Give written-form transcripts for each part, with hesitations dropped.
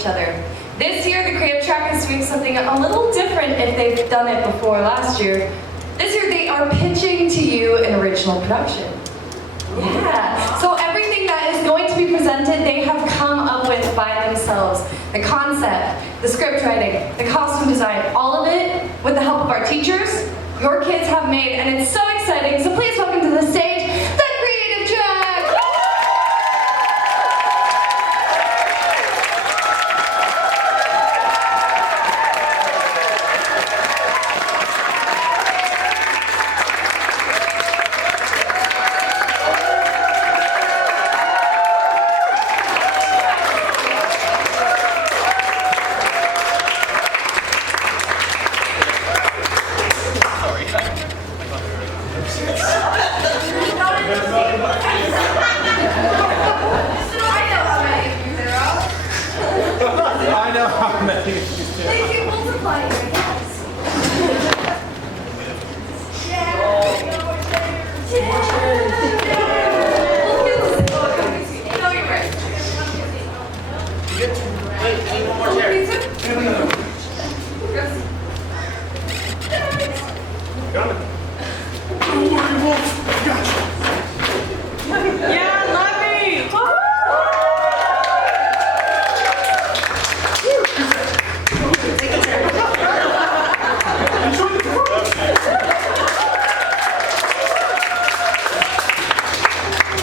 each other. This year, the creative track is doing something a little different if they've done it before last year. This year, they are pitching to you an original production. Yeah, so everything that is going to be presented, they have come up with by themselves. The concept, the script writing, the costume design, all of it with the help of our teachers, your kids have made, and it's so exciting. So please welcome to the stage, the creative track! I know how many. They can multiply, I guess. No, you're right. Wait, one more chair. Got it. Don't worry, Wolf. Gotcha. Yeah, let me!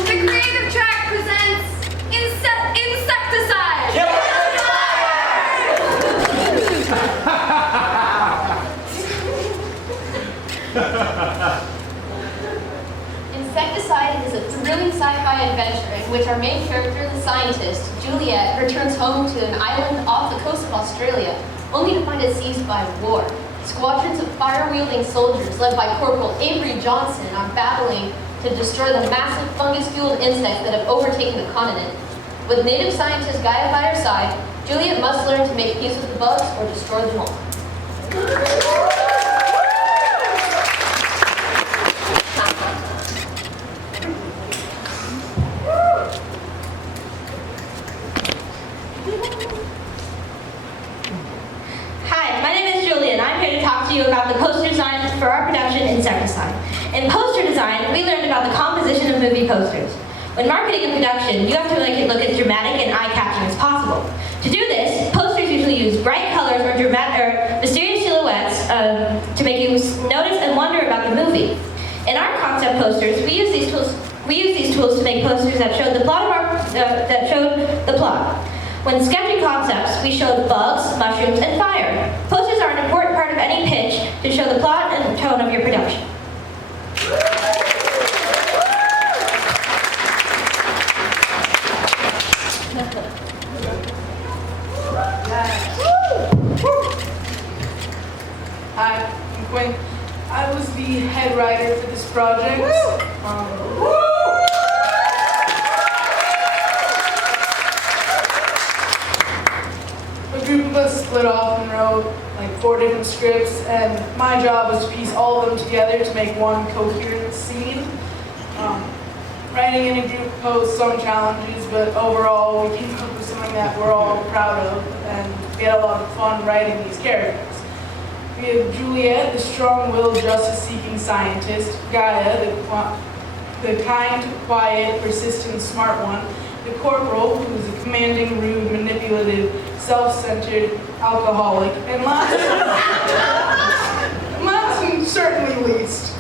The creative track presents insecticide! Insecticide is a thrilling sci-fi adventure in which our main character, the scientist, Juliet, returns home to an island off the coast of Australia, only to find it seized by war. Squadrons of fire-wielding soldiers led by Corporal Avery Johnson are battling to destroy the massive fungus-fueled insects that have overtaken the continent. With native scientist Gaia by her side, Juliet must learn to make peace with the bugs or destroy them all. Hi, my name is Julie and I'm here to talk to you about the poster design for our production, Insecticide. In poster design, we learned about the composition of movie posters. When marketing a production, you have to make it look as dramatic and eye-catching as possible. To do this, posters usually use bright colors or mysterious silhouettes to make you notice and wonder about the movie. In our concept posters, we use these tools to make posters that showed the plot. When sketching concepts, we showed bugs, mushrooms, and fire. Posters are an important part of any pitch to show the plot and tone of your production. Hi, I'm Quinn. I was the head writer for this project. A group of us split off and wrote like 4 different scripts, and my job was to piece all of them together to make one coherent scene. Writing in a group posed some challenges, but overall we came up with something that we're all proud of, and we had a lot of fun writing these characters. We have Juliet, the strong-willed, justice-seeking scientist; Gaia, the kind, quiet, persistent, smart one; the corporal, who's a commanding, rude, manipulative, self-centered alcoholic; and last and certainly least,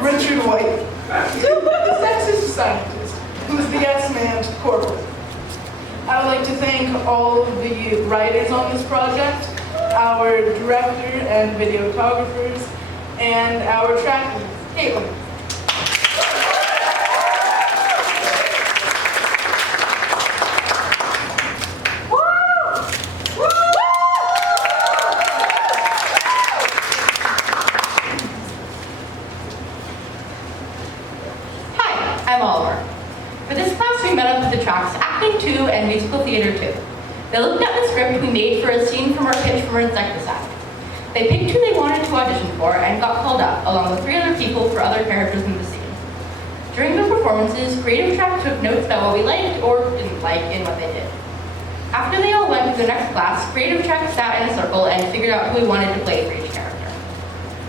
Richard White, the sexist scientist, who's the yes-man to corporal. I would like to thank all of the writers on this project, our director and videographers, and our track lead, Caitlin. Hi, I'm Oliver. For this class, we met up with the tracks Acting 2 and Musical Theater 2. They looked at the script we made for a scene from our pitch for Insecticide. They picked who they wanted to audition for and got called up, along with 3 other people for other characters in the scene. During the performances, Creative Track took notes about what we liked or didn't like in what they did. After they all went to the next class, creative track sat in a circle and figured out who we wanted to play for each character.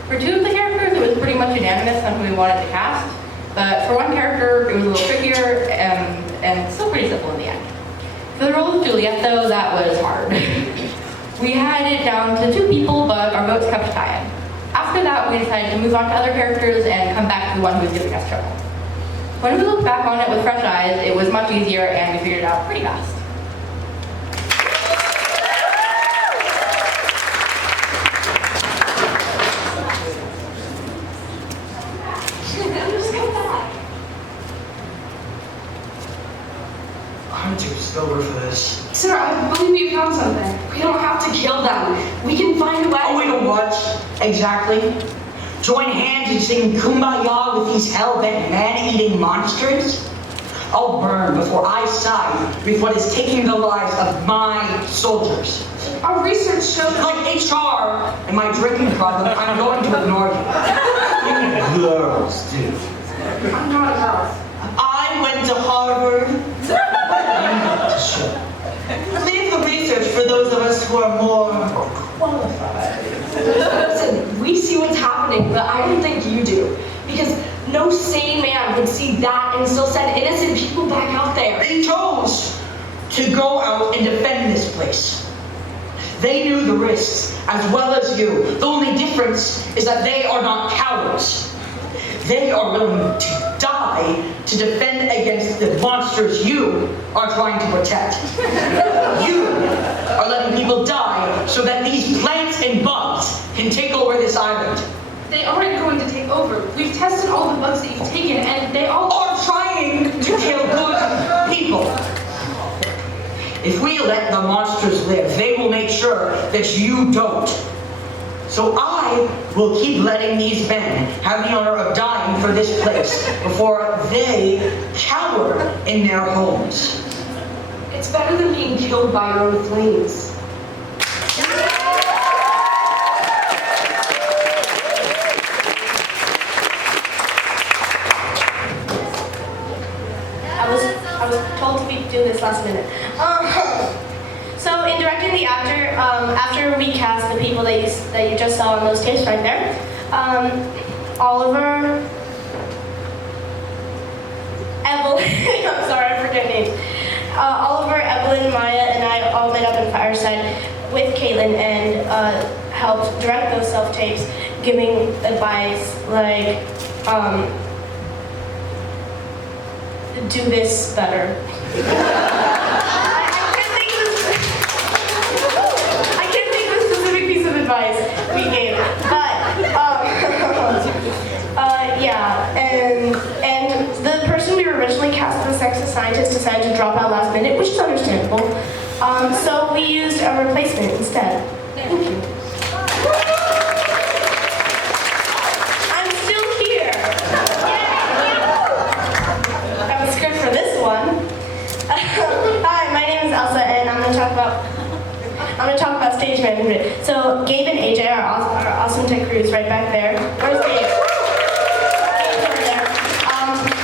For 2 of the characters, it was pretty much unanimous on who we wanted to cast, but for one character, it was a little trickier and still pretty simple in the end. For the role of Juliet, though, that was hard. We had it down to 2 people, but our votes kept tied. After that, we decided to move on to other characters and come back to the one who was giving us trouble. When we looked back on it with fresh eyes, it was much easier and we figured it out pretty fast. I'm too sober for this. Sir, I believe we found something. We don't have to kill them. We can find a way. Oh, wait, what? Exactly? Join hands and sing Kumbaya with these hell-bent man-eating monsters? I'll burn before I side with what is taking the lives of my soldiers. Our research showed that Like HR and my drinking problem, I'm going to ignore you. You girls do. I'm not enough. I went to Harvard. Leave the research for those of us who are more qualified. Listen, we see what's happening, but I don't think you do. Because no sane man would see that and still send innocent people back out there. They chose to go out and defend this place. They knew the risks as well as you. The only difference is that they are not cowards. They are willing to die to defend against the monsters you are trying to protect. You are letting people die so that these plants and bugs can take over this island. They aren't going to take over. We've tested all the bugs that you've taken, and they all Are trying to kill good people. If we let the monsters live, they will make sure that you don't. So I will keep letting these men have the honor of dying for this place before they cower in their homes. It's better than being killed by your own flames. I was told to do this last minute. So in directing the actor, after we cast the people that you just saw on those tapes right there, Oliver, Evelyn, I'm sorry, I forget names. Oliver, Evelyn, Maya, and I all met up in Fireside with Caitlin and helped direct those self-tapes, giving advice like, do this better. I can't think of a specific piece of advice we gave, but yeah, and the person we originally cast as a sexist scientist decided to drop out last minute, which is understandable. So we used a replacement instead. Thank you. I'm still here. I have a script for this one. Hi, my name is Elsa, and I'm gonna talk about stage management. So Gabe and AJ are awesome tech crews right back there. Where's Gabe? Over there.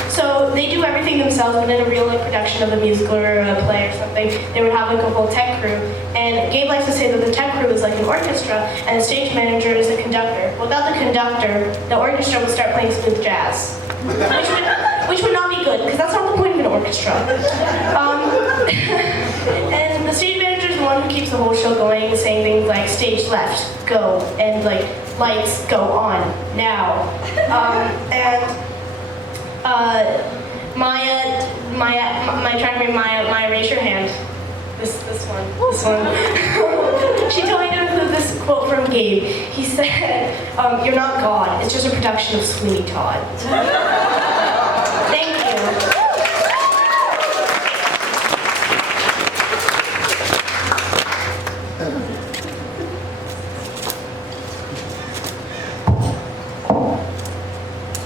So they do everything themselves, but in a real production of a musical or a play or something, they would have like a whole tech crew. And Gabe likes to say that the tech crew is like an orchestra, and the stage manager is a conductor. Without the conductor, the orchestra would start playing smooth jazz, which would not be good, because that's not the point of an orchestra. And the stage manager is the one who keeps the whole show going, saying things like stage left, go, and like lights go on now. Maya, raise your hand. This one. She told me to include this quote from Gabe. He said, "You're not God. It's just a production of Sweeney Todd." Thank you.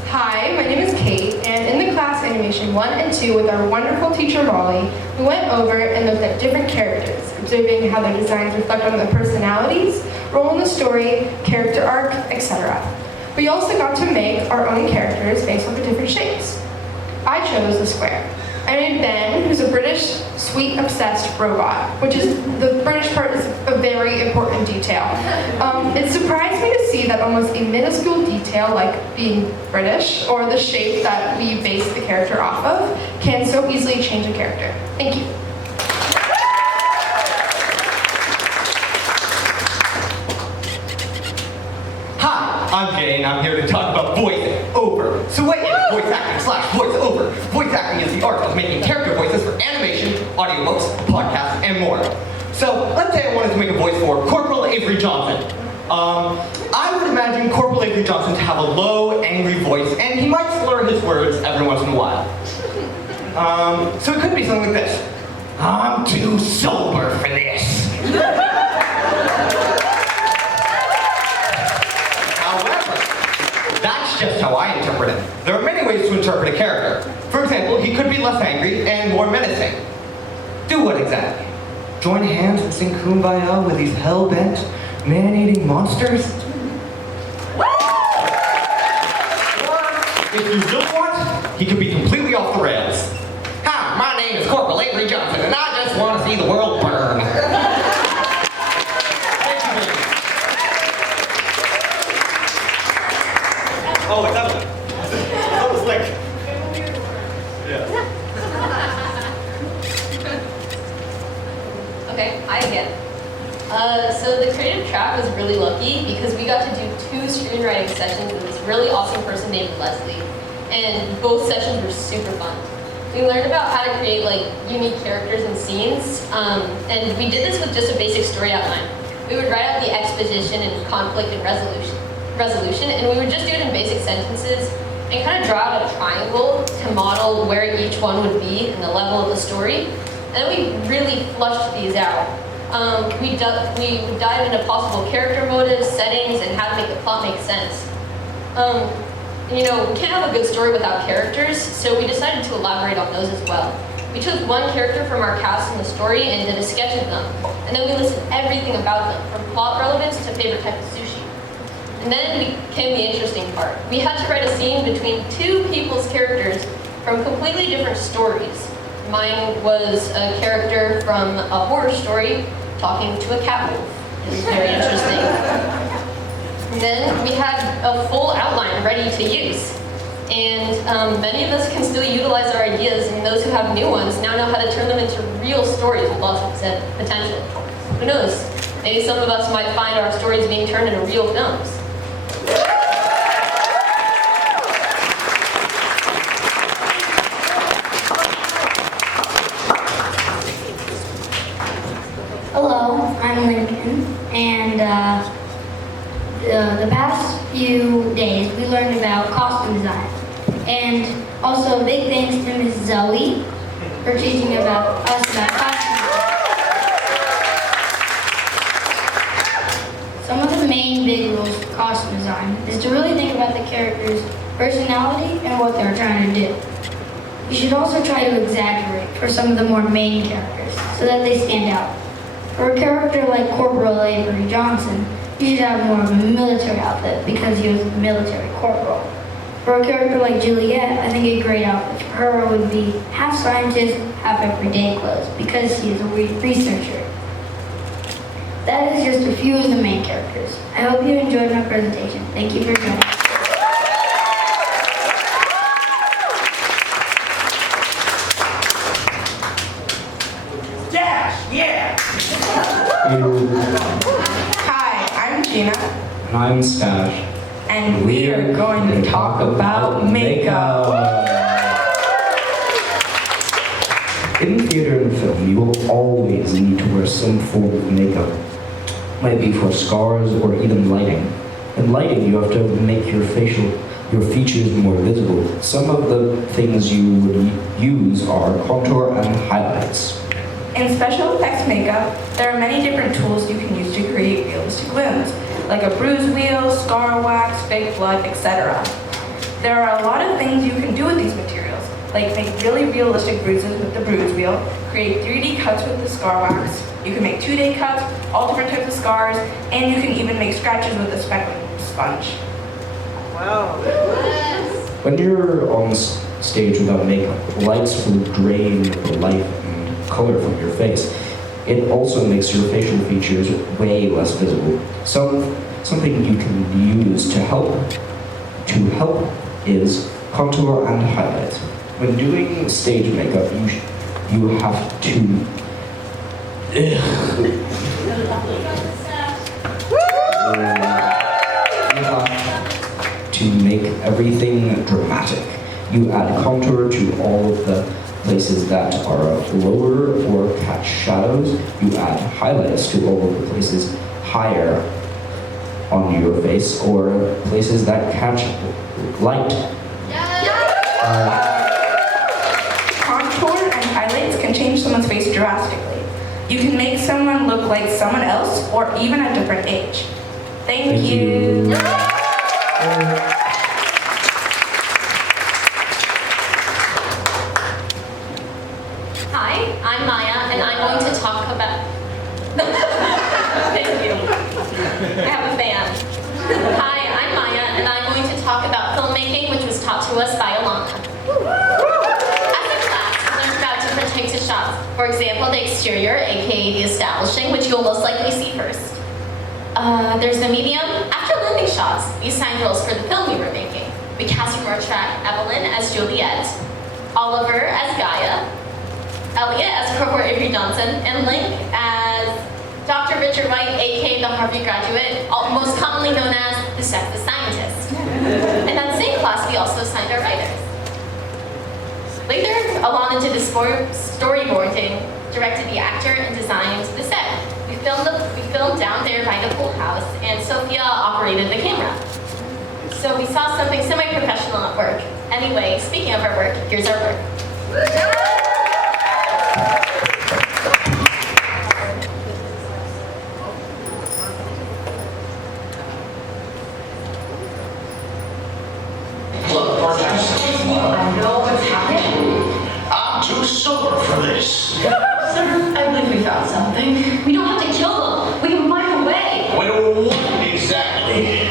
Hi, my name is Kate, and in the class animation 1 and 2 with our wonderful teacher Molly, we went over and looked at different characters, observing how their designs reflect on their personalities, role in the story, character arc, etc. We also got to make our own characters based on the different shapes. I chose the square. I made Ben, who's a British, sweet, obsessed robot, which is, the British part is a very important detail. It surprised me to see that almost a minuscule detail, like being British, or the shape that we base the character off of, can so easily change a character. Thank you. Hi, I'm Jay, and I'm here to talk about voice over. So what is voice acting / voice over? Voice acting is the art of making character voices for animation, audiobooks, podcasts, and more. So let's say I wanted to make a voice for Corporal Avery Johnson. I would imagine Corporal Avery Johnson to have a low, angry voice, and he might slur his words every once in a while. So it could be something like this. I'm too sober for this. That's just how I interpret it. There are many ways to interpret a character. For example, he could be less angry and more menacing. Do what exactly? Join hands and sing Kumbaya with these hell-bent, man-eating monsters? Or, if you really want, he could be completely off the rails. Hi, my name is Corporal Avery Johnson, and I just want to see the world burn. Oh, it's up. That was like. Yeah. Okay, hi again. So the creative track was really lucky because we got to do 2 screenwriting sessions with this really awesome person named Leslie. And both sessions were super fun. We learned about how to create like unique characters and scenes. And we did this with just a basic story outline. We would write out the exposition and conflict and resolution, and we would just do it in basic sentences and kind of draw out a triangle to model where each one would be in the level of the story. And then we really flushed these out. We would dive into possible character motives, settings, and how to make the plot make sense. We can't have a good story without characters, so we decided to elaborate on those as well. We chose one character from our cast in the story and did a sketch of them. And then we listed everything about them, from plot relevance to favorite type of sushi. And then came the interesting part. We had to write a scene between 2 people's characters from completely different stories. Mine was a character from a horror story talking to a cat wolf. It was very interesting. And then we had a full outline ready to use. And many of us can still utilize our ideas, and those who have new ones now know how to turn them into real stories with lots of potential. Who knows? Maybe some of us might find our stories being turned into real films. Hello, I'm Lincoln, and the past few days we learned about costume design. And also a big thanks to Ms. Zoe for teaching us about costume design. Some of the main big rules for costume design is to really think about the character's personality and what they're trying to do. You should also try to exaggerate for some of the more main characters so that they stand out. For a character like Corporal Avery Johnson, you should have more of a military outfit because he was a military corporal. For a character like Juliet, I think a great outfit for her would be half scientist, half everyday clothes because she is a researcher. That is just a few of the main characters. I hope you enjoyed my presentation. Thank you for joining. Hi, I'm Gina. And I'm Stash. And we are going to talk about makeup. In theater and film, you will always need to wear some form of makeup. Might be for scars or even lighting. In lighting, you have to make your features more visible. Some of the things you would use are contour and highlights. In special effects makeup, there are many different tools you can use to create realistic wounds, like a bruise wheel, scar wax, fake blood, etc. There are a lot of things you can do with these materials, like make really realistic bruises with the bruise wheel, create 3D cuts with the scar wax, you can make 2-day cuts, all different types of scars, and you can even make scratches with a speckling sponge. Wow. When you're on stage without makeup, lights will drain the life and color from your face. It also makes your facial features way less visible. Something you can use to help is contour and highlight. When doing stage makeup, you have to make everything dramatic. You add contour to all of the places that are lower or catch shadows. You add highlights to all of the places higher on your face or places that catch light. Contour and highlights can change someone's face drastically. You can make someone look like someone else or even a different age. Thank you. Hi, I'm Maya, and I'm going to talk about... Thank you. I have a fan. Hi, I'm Maya, and I'm going to talk about filmmaking, which was taught to us by Alana. As a class, we learned about different types of shots. For example, the exterior, aka the establishing, which you'll most likely see first. There's the medium. After learning shots, we assigned roles for the film we were making. We cast from our track Evelyn as Juliet, Oliver as Gaia, Elliot as Corporal Avery Johnson, and Link as Dr. Richard White, aka the Harvard graduate, most commonly known as the sexist scientist. In that same class, we also assigned our writers. Later, Alana did the storyboarding, directed the actor, and designed the set. We filmed down there by the pool house, and Sophia operated the camera. So we saw something semi-professional at work. Anyway, speaking of our work, here's our work. Look, partners, I know what's happening. I'm too sober for this. Sir, I believe we found something. We don't have to kill them. We can find a way. Well, what exactly?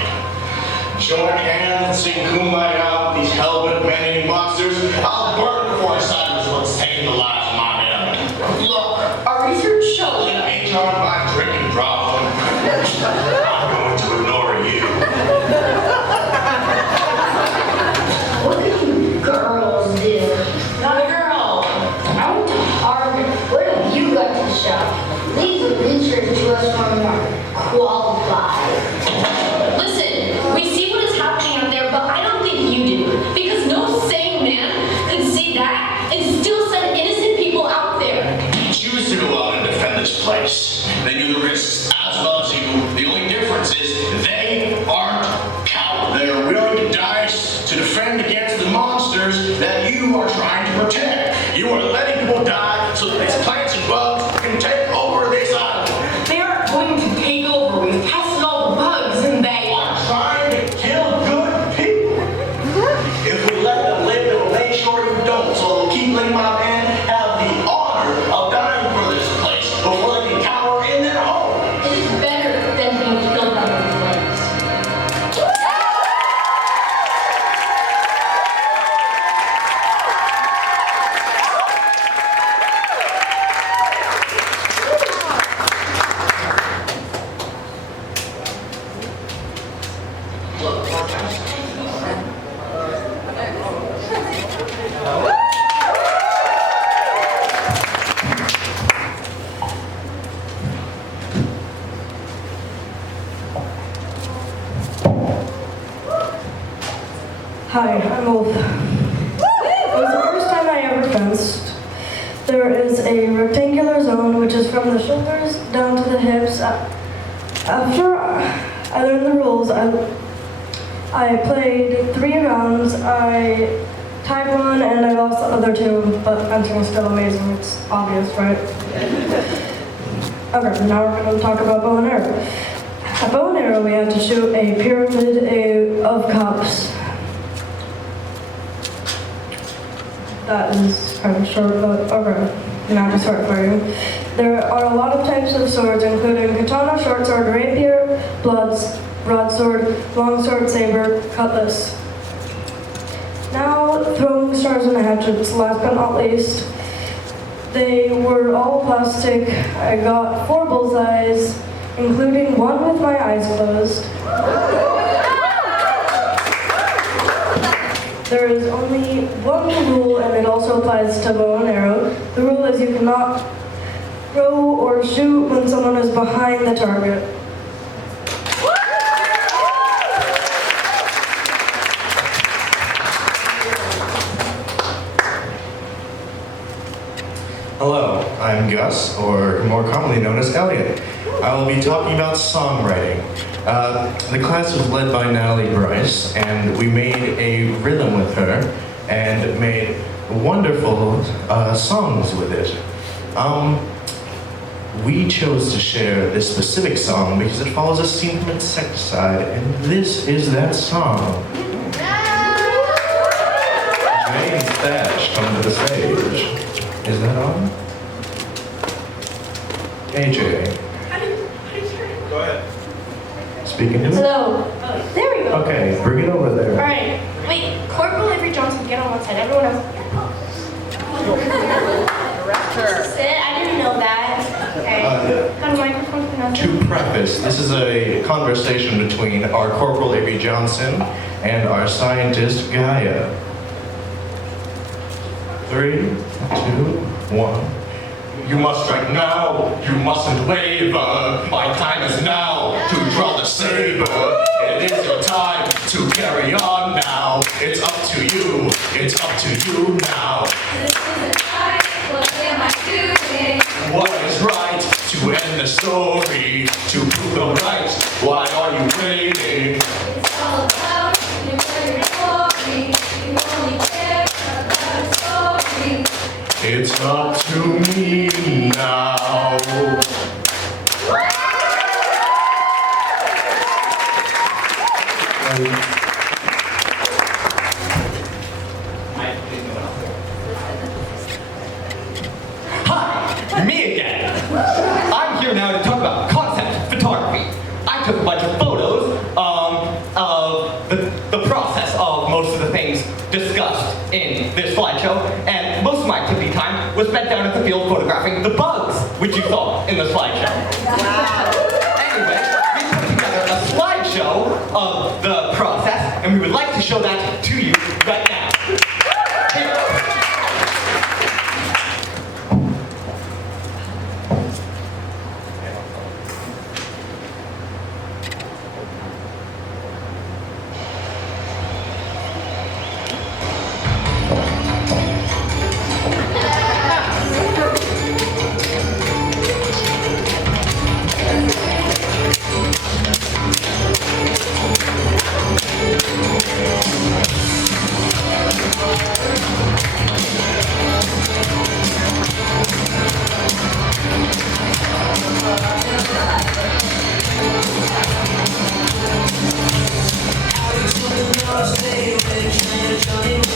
Join hands, sing Kumbaya with these hell-bent man-eating monsters? I'll burn before I side with what's taking the lives of my men. Look, Our research shows it ain't on my drinking problem. I'm going to ignore you. What do you girls do? not a girl. I went to Harvard. What have you got to show? Leave the research to us when we're qualified. Listen, we see what is happening out there, but I don't think you do. Because no sane man could see that and still send innocent people out there. Choose to go out and defend this place. They knew the risks as well as you. The only difference is they aren't cowards. They are willing to die to defend against the monsters that you are trying to protect. You are letting people die so that these plants and bugs can take over this island. They aren't going to take over. We've tested all the bugs and they Are trying to kill good people. If we let them live, it will make sure you don't. So we'll keep letting my men have the honor of dying for this place before they can cower in their home. It is better than being killed by the flames. Hi, I'm Wolf. It was the first time I ever fenced. There is a rectangular zone which is from the shoulders down to the hips. After I learned the rules, I played 3 rounds. I tied 1 and I lost the other 2, but fencing is still amazing. It's obvious, right? Okay, now we're going to talk about bow and arrow. At bow and arrow, we had to shoot a pyramid of cups. That is kind of short, but okay, now to start for you. There are a lot of types of swords, including katana, short sword, rapier, broadsword, longsword, saber, cutlass. throwing stars and hatchets, last but not least. They were all plastic. I got 4 bullseyes, including one with my eyes closed. There is only one rule, and it also applies to bow and arrow. The rule is you cannot throw or shoot when someone is behind the target. Hello, I'm Gus, or more commonly known as Elliot. I will be talking about songwriting. The class was led by Natalie Bryce, and we made a rhythm with her and made wonderful songs with it. We chose to share this specific song because it follows a scene from Insecticide, and this is that song. Jay and Stash come to the stage. Is that on? AJ. Go ahead. Speaking to me? Hello. Oh, there we go. Okay, bring it over there. All right. Wait, Corporal Avery Johnson, get on one side. Everyone else. Sit. I didn't know that. Okay. Got a microphone for nothing. To preface, this is a conversation between our Corporal Avery Johnson and our scientist Gaia. 3, 2, 1. You must strike now, you mustn't waver. My time is now to draw the saber. It is your time to carry on now. It's up to you, it's up to you now. This isn't right, what am I doing? What is right to end the story? To prove the right, why are you waiting? It's all about you better story. You only care about a story. It's up to me now. Hi, me again. I'm here now to talk about concept photography. I took a bunch of photos of the process of most of the things discussed in this slideshow, and most of my activity time was spent down at the field photographing the bugs, which you saw in the slideshow. Anyway, we put together a slideshow of the process, and we would like to show that to you right now. Here. Johnny,